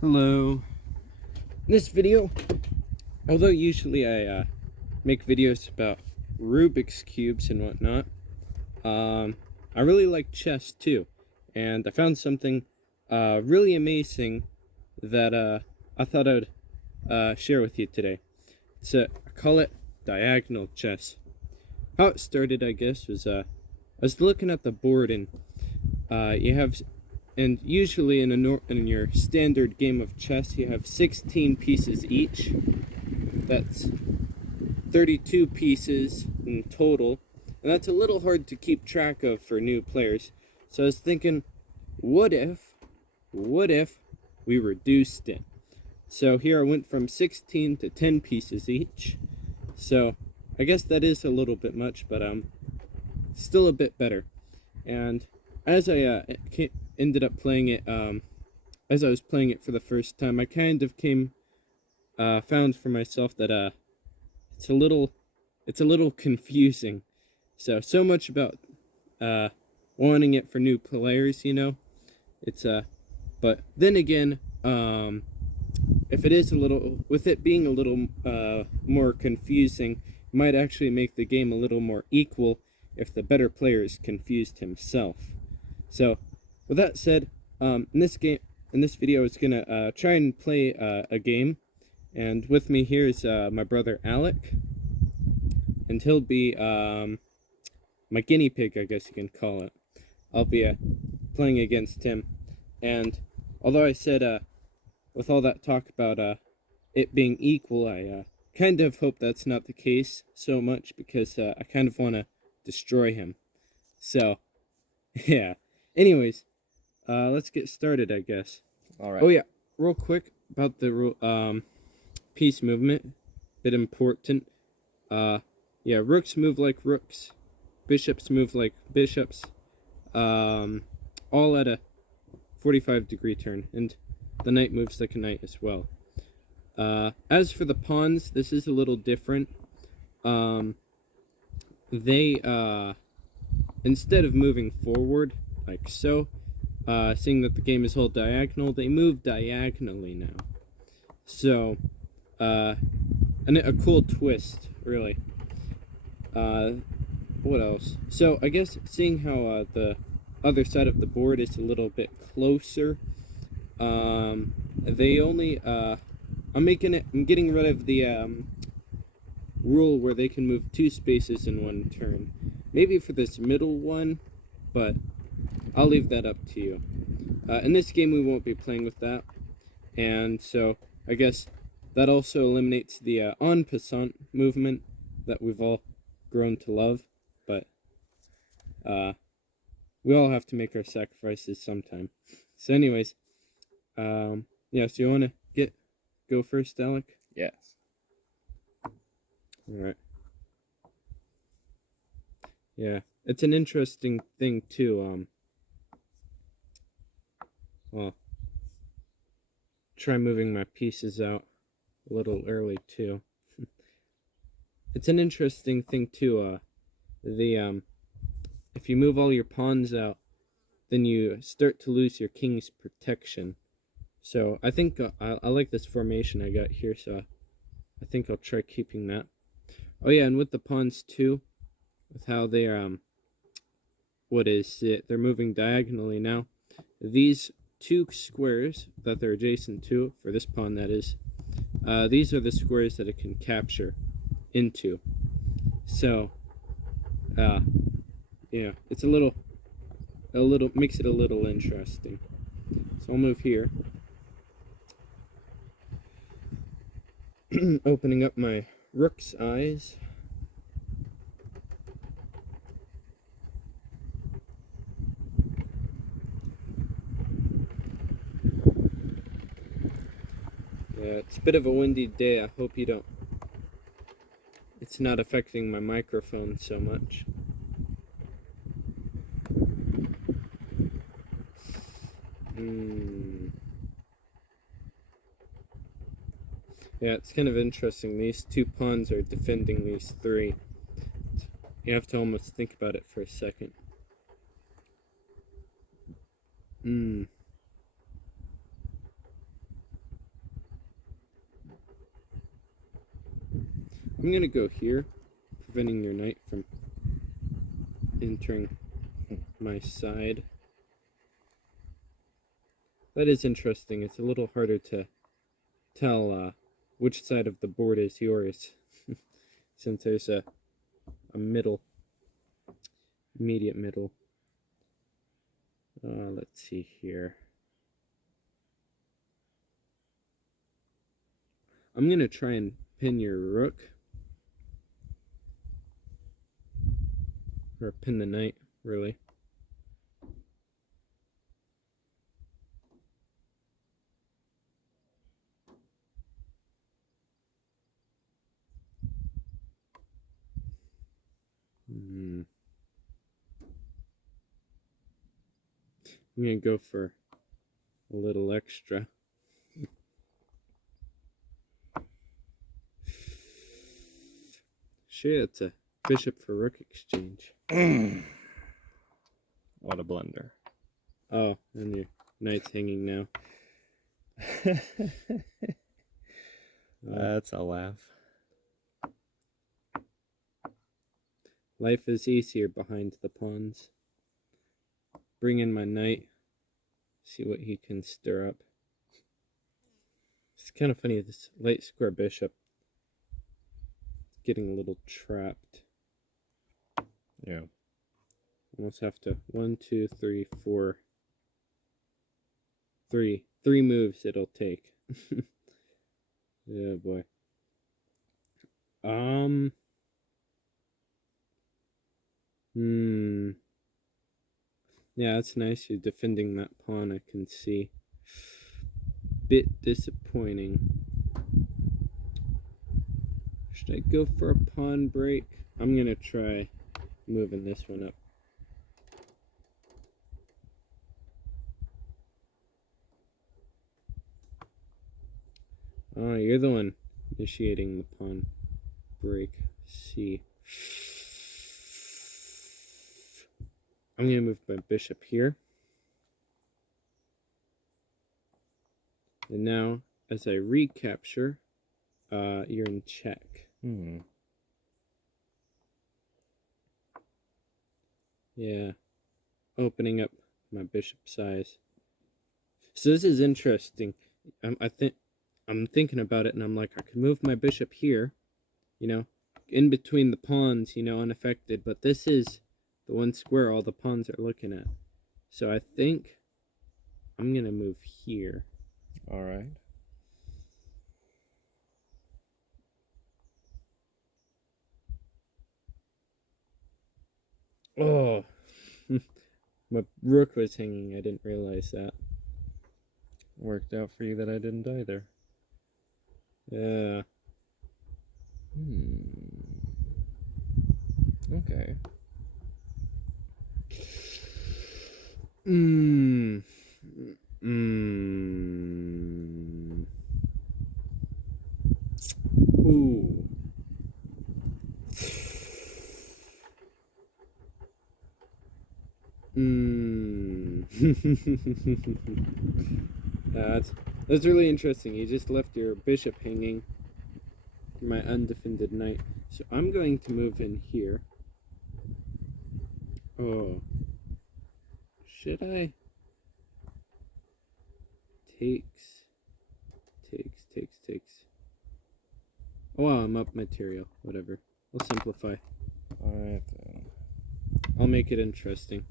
Hello. In this video, although usually I make videos about Rubik's Cubes and whatnot, I really like chess too. And I found something really amazing that I thought I'd share with you today. I call it diagonal chess. How it started, I guess, was I was looking at the board, and usually in your standard game of chess, you have 16 pieces each. That's 32 pieces in total, and that's a little hard to keep track of for new players. So I was thinking, what if we reduced it? So here I went from 16 to 10 pieces each. So I guess that is a little bit much, but still a bit better. And as I ended up playing it, as I was playing it for the first time, I kind of found for myself that it's a little confusing. So much about wanting it for new players, you know. But then again, if it is with it being a little more confusing, it might actually make the game a little more equal if the better player is confused himself. So, with that said, in this video, it's gonna try and play a game, and with me here is my brother Alec, and he'll be my guinea pig, I guess you can call it. I'll be playing against him, and although I said with all that talk about it being equal, I kind of hope that's not the case so much, because I kind of want to destroy him. So, yeah. Anyways, let's get started, I guess. All right. Oh yeah, real quick about the piece movement. Bit important. Yeah, rooks move like rooks, bishops move like bishops. All at a 45-degree turn, and the knight moves like a knight as well. As for the pawns, this is a little different. They instead of moving forward like so, seeing that the game is all diagonal, they move diagonally now. So, and a cool twist, really. What else? So, I guess seeing how the other side of the board is a little bit closer, they only, I'm getting rid of the rule where they can move 2 spaces in one turn. Maybe for this middle one, but I'll leave that up to you. In this game, we won't be playing with that, and so I guess that also eliminates the en passant movement that we've all grown to love, but we all have to make our sacrifices sometime. So anyways, yeah, so you want to go first, Alec? Yes. Alright. Yeah, it's an interesting thing too, well, try moving my pieces out a little early too. It's an interesting thing too, if you move all your pawns out, then you start to lose your king's protection. So I think I like this formation I got here, so I think I'll try keeping that. Oh yeah, and with the pawns too, with how they're they're moving diagonally now. These 2 squares that they're adjacent to, for this pawn that is, these are the squares that it can capture into. So, yeah, it's makes it a little interesting. So I'll move here. Opening up my rook's eyes. Yeah, it's a bit of a windy day. I hope it's not affecting my microphone so much. Yeah, it's kind of interesting. These 2 pawns are defending these 3. You have to almost think about it for a second. I'm gonna go here, preventing your knight from entering my side. That is interesting. It's a little harder to tell which side of the board is yours, since there's a middle, immediate middle. Let's see here. I'm gonna try and pin your rook, or pin the knight, really. I'm gonna go for a little extra. Shit, it's a bishop for rook exchange. What a blunder. Oh, and your knight's hanging now. That's a laugh. Life is easier behind the pawns. Bring in my knight. See what he can stir up. It's kind of funny, this light square bishop is getting a little trapped. Yeah. Almost have to 1, 2, 3, 4. Three moves it'll take. Yeah, boy. Yeah, that's nice. You're defending that pawn, I can see. Bit disappointing. Should I go for a pawn break? I'm gonna try moving this one up. Oh, you're the one initiating the pawn break. C. I'm gonna move my bishop here. And now, as I recapture, you're in check. Yeah. Opening up my bishop size. So this is interesting. I'm thinking about it, and I'm like, I could move my bishop here, in between the pawns, unaffected. But this is the one square all the pawns are looking at. So I think I'm gonna move here. All right. Oh, my rook was hanging. I didn't realize that. Worked out for you that I didn't either. Yeah. Okay. Ooh. That's really interesting. You just left your bishop hanging, my undefended knight. So I'm going to move in here. Oh. Should I? Takes. Oh, wow, I'm up material. Whatever. We'll simplify. Alright then. I'll make it interesting.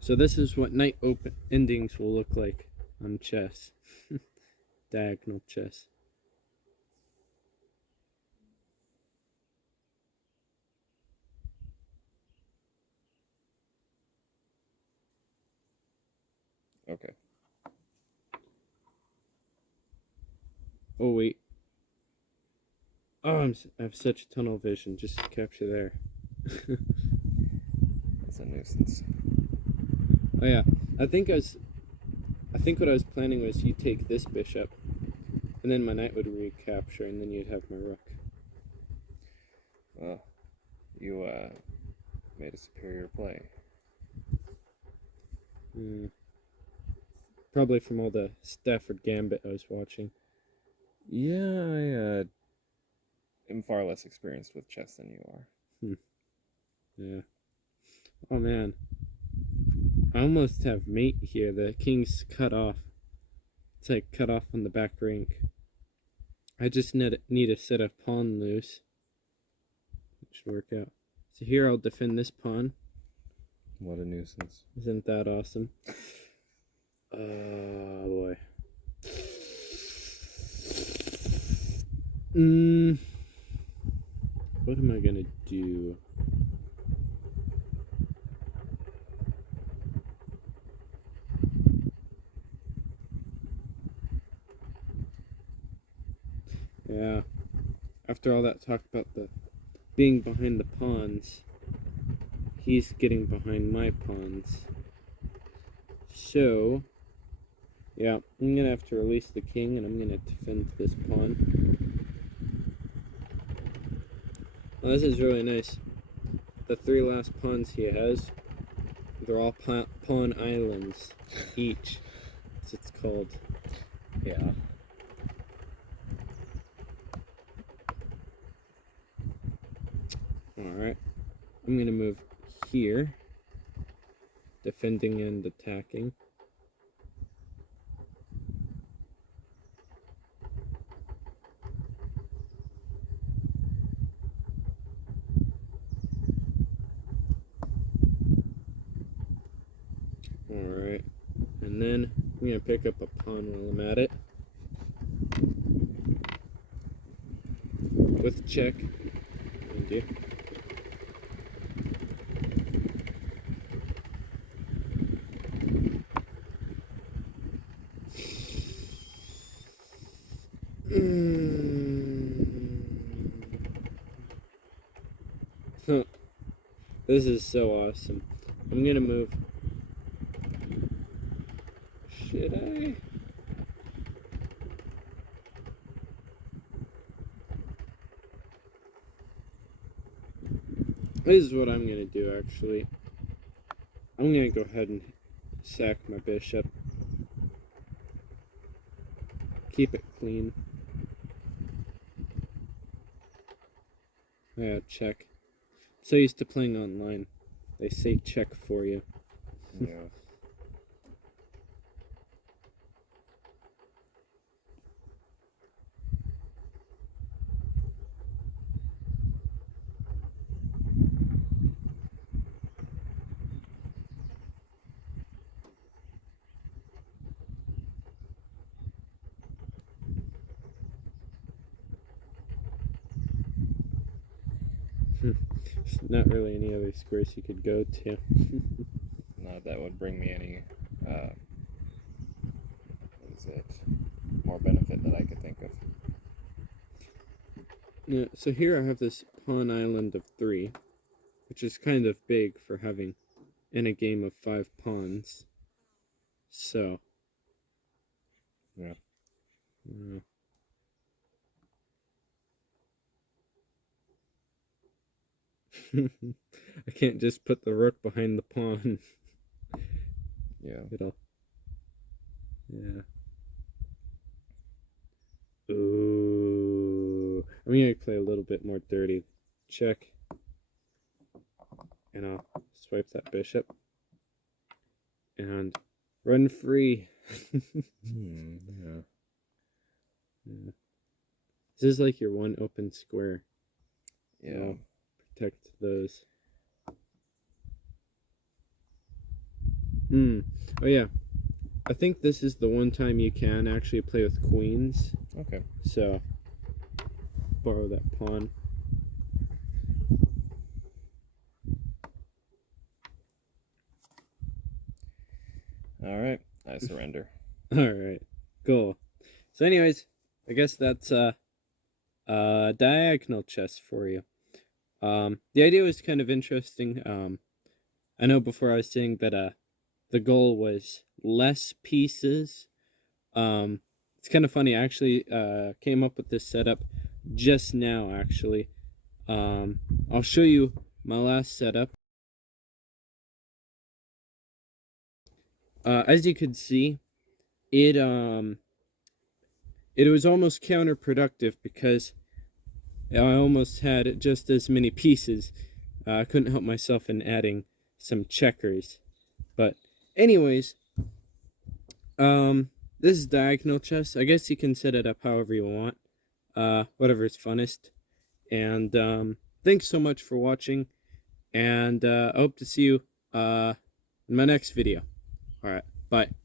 So this is what knight open endings will look like on chess. Diagonal chess. Okay. Oh, wait. Oh, I have such tunnel vision. Just capture there. That's a nuisance. Oh yeah, I think what I was planning was you take this bishop, and then my knight would recapture, and then you'd have my rook. Well, you made a superior play. Probably from all the Stafford Gambit I was watching. Yeah, I am far less experienced with chess than you are. Yeah. Oh man. I almost have mate here. The king's cut off. It's like cut off on the back rank. I just need to set a pawn loose. It should work out. So here I'll defend this pawn. What a nuisance. Isn't that awesome? Oh boy. What am I gonna do? Yeah. After all that talk about the being behind the pawns, he's getting behind my pawns. So, yeah, I'm gonna have to release the king and I'm gonna defend this pawn. Well, this is really nice. The 3 last pawns he has, they're all pawn islands each, as it's called. Yeah. Alright, I'm gonna move here, defending and attacking. Alright, and then I'm gonna pick up a pawn while I'm at it. With check. Undo. This is so awesome. I'm gonna move. Should I? This is what I'm gonna do actually. I'm gonna go ahead and sack my bishop. Keep it clean. Yeah, check. So used to playing online. They say check for you. Yeah. There's not really any other squares you could go to. Not that would bring me any, what is it, more benefit that I could think of. Yeah, so here I have this pawn island of 3, which is kind of big for having in a game of 5 pawns. So. Yeah. I can't just put the rook behind the pawn. Yeah. Yeah. Ooh. I'm gonna play a little bit more dirty. Check. And I'll swipe that bishop. And run free. Yeah. This is like your one open square. Yeah. I'll protect those. Oh yeah. I think this is the one time you can actually play with queens. Okay. So, borrow that pawn. Alright, I surrender. Alright, cool. So anyways, I guess that's diagonal chess for you. The idea was kind of interesting. I know before I was saying that the goal was less pieces. It's kind of funny. I actually came up with this setup just now, actually. I'll show you my last setup. As you could see, it it was almost counterproductive because I almost had just as many pieces. I couldn't help myself in adding some checkers. But anyways, this is diagonal chess. I guess you can set it up however you want. Whatever is funnest. And thanks so much for watching. And I hope to see you in my next video. Alright, bye.